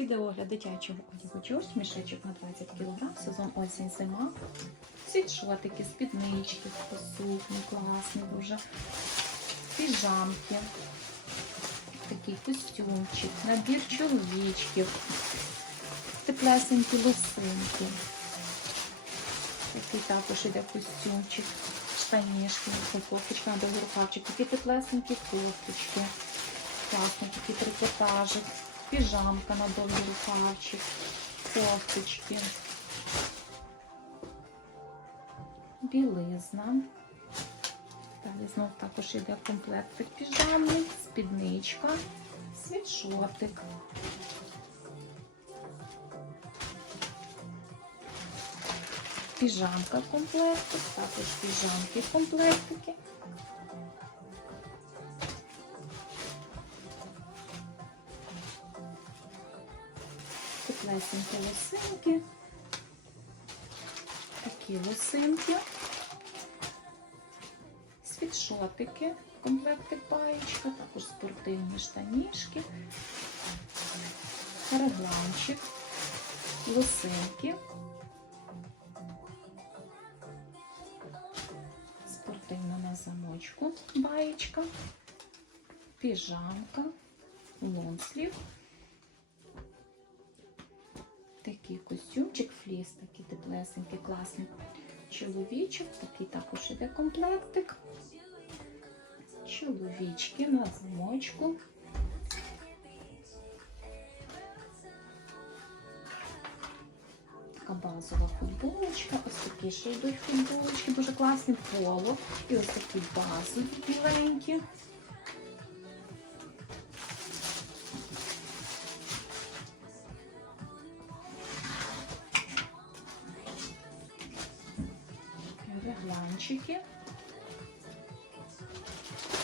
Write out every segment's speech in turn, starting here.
Відеогляд дитячого одягу Джордж, мішечок на 20 кг, сезон осінь зима. Всі Світшотики, спіднички, сукні, класні дуже. Піжамки, такий костюмчик, набір чоловічків, теплесенькі лосинки. Такий також іде костюмчик, штанішки, кофточка на рукавчик, такі теплесенькі кофточки. Класний такий трикотажик, піжамка на довгий рукавчик, кофточки, білизна. Далі знов також йде комплектик піжамний, спідничка, світшотик. Піжамка комплектик, також піжамки комплектики. Теплесенькі лосинки. Такі лосинки. Світшотики, комплектик паєчка, також спортивні штанішки, регланчик, лосинки, спортивна на замочку баєчка, піжамка, лонслів, такий костюмчик, фліс, такий теплесенький, класний чоловічок, такий також іде комплектик. Чоловічки на замочку. Така базова футболочка. Ось такі ще йдуть футболочки, дуже класні поло. І ось такі базові біленькі. Регланчики.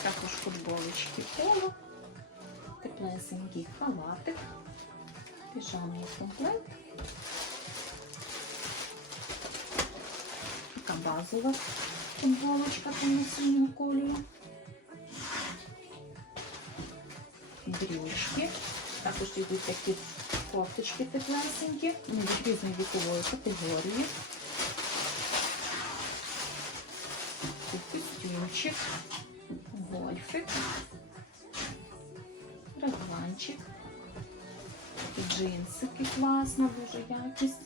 Також футболочки поло, теплесенький халатик, піжамний комплект. Така базова футболочка темно-синього кольору. Брючки. Також йдуть такі кофточки теплесенькі, вони від різної вікової категорії. Тут костюмчик гольфик, регланчик, джинсики класна, дуже якість.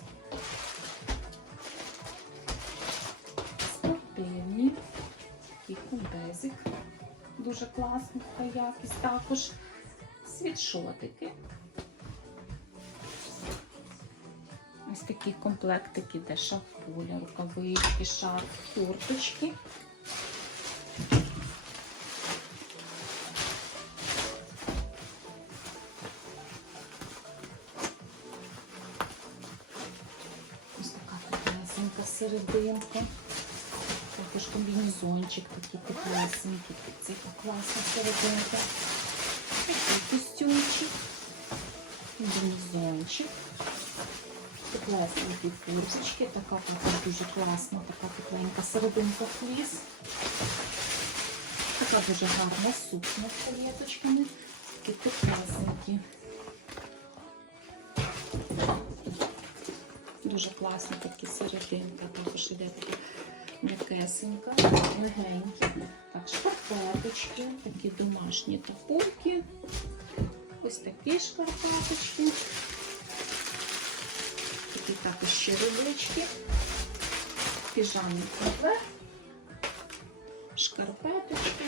Спортивні, такий кубезик, дуже класна така якість також. Світшотики. Ось такі комплектики, де шапуля, рукавички, шарф, курточки. Серединка. Також комбінезончик такий теплесенький. Це класна серединка. Такий костюмчик. Комбінезончик. Теплесенькі фурсочки. Така дуже класна, така тепленька серединка фліс. Така дуже гарна сукня з палеточками. Такі теплесенькі. Дуже класні такі серединка, також іде така м'якесенька, легенькі. Так, шкарпеточки, такі домашні тапульки. Ось такі шкарпеточки. Такі також черевички, піжамний комплект, шкарпеточки.